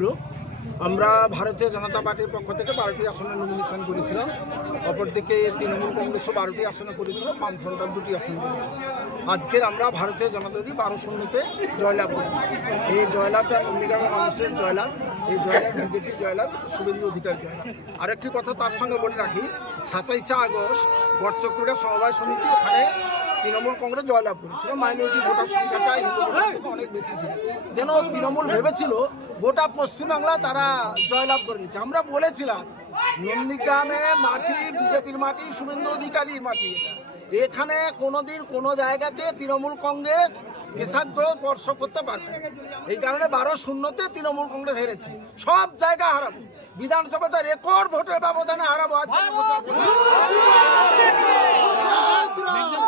ছিল। আমরা ভারতীয় জনতা পার্টির পক্ষ থেকে বারোটি আসনে নমিনেশন করেছিলাম। অপরদিকে তৃণমূল কংগ্রেসও বারোটি আসনে করেছিল বামফ্রন্টাল দুটি আসন করেছিল। আজকের আমরা ভারতীয় জনতা পার্টি বারো শূন্যতে জয়লাভ করেছি। এই জয়লাভটা নন্দীগ্রামের মানুষের জয়লাভ। এই জয়লাভ বিজেপির জয়লাভ, শুভেন্দু অধিকার জয়লাভ। আরেকটি কথা তার সঙ্গে বলে রাখি, সাতাইশে আগস্ট গড়চক্রুড়া সমবায় সমিতি ওখানে তৃণমূল কংগ্রেস জয়লাভ করেছিল। মাইনরিটি ভোটার সংখ্যাটা অনেক বেশি ছিল। যেন তৃণমূল ভেবেছিল, গোটা পশ্চিমবাংলা তারা জয়লাভ করে নিচ্ছে। আমরা বলেছিলাম নন্দীগ্রামে মাটি, বিজেপির মাটি, শুভেন্দু অধিকারীর মাটি। এখানে কোনোদিন কোনো জায়গাতে তৃণমূল কংগ্রেস কেশাগ্র স্পর্শ করতে পারবে। এই কারণে বারো শূন্যতে তৃণমূল কংগ্রেস হেরেছে। সব জায়গা হারাবো। বিধানসভাতে রেকর্ড ভোটের ব্যবধানে হারাবো। আজকে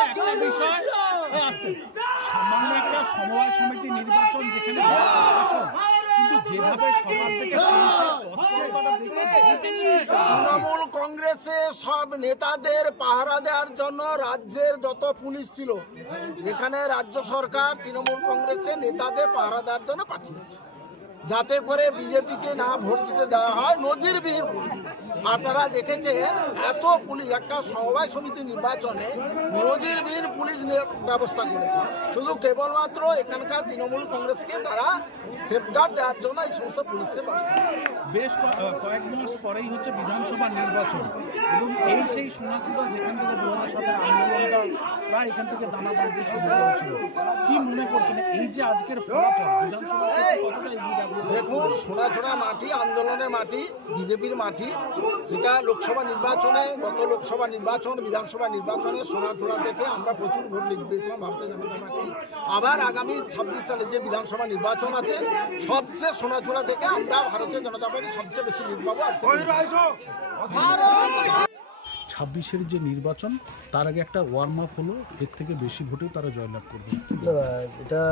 একটা বিষয় এই আসতে। সামান্য একটা সমবায় সমিতি নির্বাচন যেখানে আসন, কিন্তু যেভাবে সবার থেকে পুলিশের তৎপরতাটা দেখেছি, তৃণমূল কংগ্রেসের সব নেতাদের পাহারা দেওয়ার জন্য রাজ্যের যত পুলিশ ছিল এখানে রাজ্য সরকার তৃণমূল কংগ্রেসের নেতাদের পাহারা দেওয়ার জন্য পাঠিয়েছে। যাতে করে বিজেপিকে না ভোট দিতে দেওয়া হয়, নজিরবিহীন পুলিশ আপনারা দেখেছেন, এত পুলিশ, একটা সমবায় সমিতি নির্বাচনে নজিরবিহীন পুলিশ ব্যবস্থা করেছে। শুধু কেবলমাত্র এখানকার তৃণমূল কংগ্রেসকে তারা সেফগার্ড দেওয়ার জন্য এই সমস্ত পুলিশের ব্যবস্থা বেশ কয়েক মাস পরেই হচ্ছে বিধানসভা নির্বাচন এবং এই সেই সোনাচুড়া যেখান থেকে দু হাজার সাতের আন্দোলনটা প্রায় এখান থেকে দানা বাঁধতে শুরু করেছিল কি মনে করছেন? এই যে আজকের ফলাফল বিধানসভা দেখুন সোনাছড়া মাটি আন্দোলনের মাটি বিজেপির মাটি। সেটা লোকসভা নির্বাচনে গত লোকসভা নির্বাচন বিধানসভা নির্বাচনে সোনাছড়া থেকে আমরা প্রচুর ভোট লিড পেয়েছিলাম ভারতীয় জনতা পার্টি। আবার আগামী ছাব্বিশ সালে যে বিধানসভা নির্বাচন আছে সবচেয়ে সোনাছড়া থেকে আমরা ভারতীয় জনতা পার্টি সবচেয়ে বেশি লিড পাবো আর ছাব্বিশের যে নির্বাচন তার আগে একটা ওয়ার্ম আপ হলো এর থেকে বেশি ভোটেও তারা জয়লাভ করবে। এটা